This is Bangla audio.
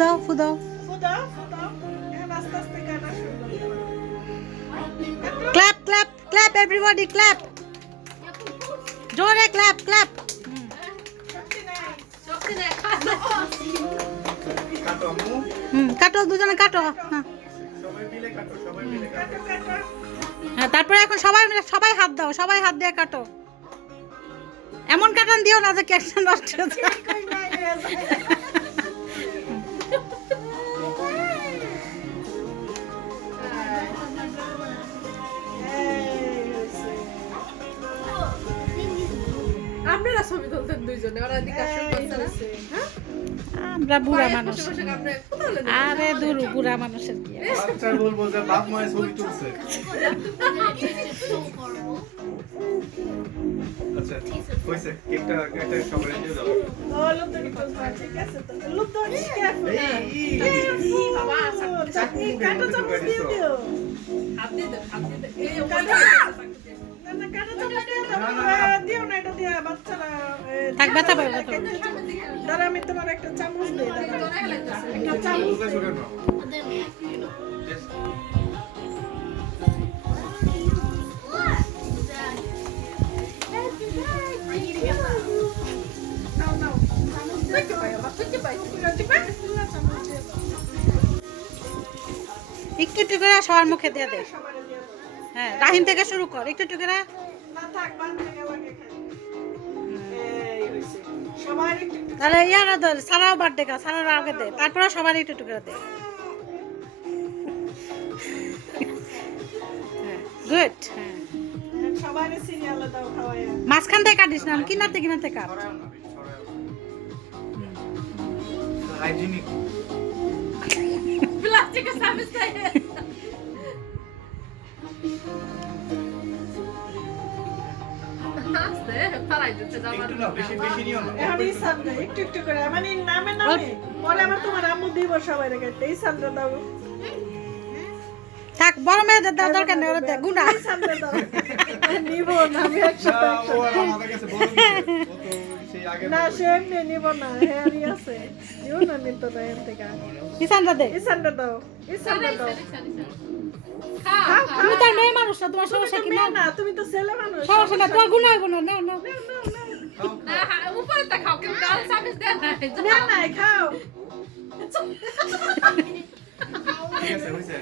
দাও ফু দাও clap clap clap everybody clap জোরে ক্ল্যাপ ক্ল্যাপ কাটো দুজনে কাটো হ্যাঁ তারপরে এখন সবাই হাত দাও সবাই হাত দিয়ে কাটো এমন কাটান দিও না যে কেকটা নষ্ট হয়ে যায় আপনারা ছবি তুলতেন দুইজনে ওরা দিকে আমরা বুড়া মানুষ আরে দূর বুড়া মানুষের কি বাচ্চা বলবো যে বাপ মায়ের ছবি তুলছে আচ্ছা কইছে কেকটা সবাই দিয়ে দাও ঠিক আছে তো লুতনি বাবা কাটো চামচ দিয়ে দিও হাত দিয়ে দে এই দিও না এটা দিয়া বাচ্চারা থাক ব্যথা পাবে দাঁড়া আমি তোমার একটা চামচ দিই একটা চামচ নাও নাও চামচ একটু একটু করে সবার মুখে দিয়ে দে হ্যাঁ রাহিম থেকে শুরু কর একটু একটু করে না থাক বান থেকে লাগে এই হইছে সবার একটু তাহলে ইয়ারা দে সারাও বার্থডে কা সারার আগে দে তারপরে সবার একটু একটু করে দে গুড হ্যাঁ সবার সিরিয়াল দাও খাওয়ায় মাঝখান থেকে কাটিস না কিনাতে কিনাতে কাট হাইজিনিক প্লাস্টিকের চামচ দেয় আস্তে ফালাই দিতে যাও একটু না বেশি বেশি নিও না এখন এই সামনে একটু একটু করে মানে নামে পরে আবার তোমার আম্মু দিব সবাই রেখে এই সামনে দাও থাক বড় মেয়েদের দাও দরকার নেই ওরা দে গুনা এই সামনে দাও নিব না আমি একসাথে ও আমাদের কাছে বড় দিছে ও তো সেই আগে না সে এমনি নিব না হেয়ারি আছে দিও না নিত না এম থেকে কিসানটা দে এই সামনে দাও এই সামনে দাও খাও তুমি তার মেয়ে মানুষ না তোমার সমস্যা কি না না তুমি তো ছেলে মানুষ সমস্যা না তোমার গুনা হইব না নাও নাও না উপরেটা খাও কেউ কাল চামচ দেয় না না না খাও ঠিক আছে হইছে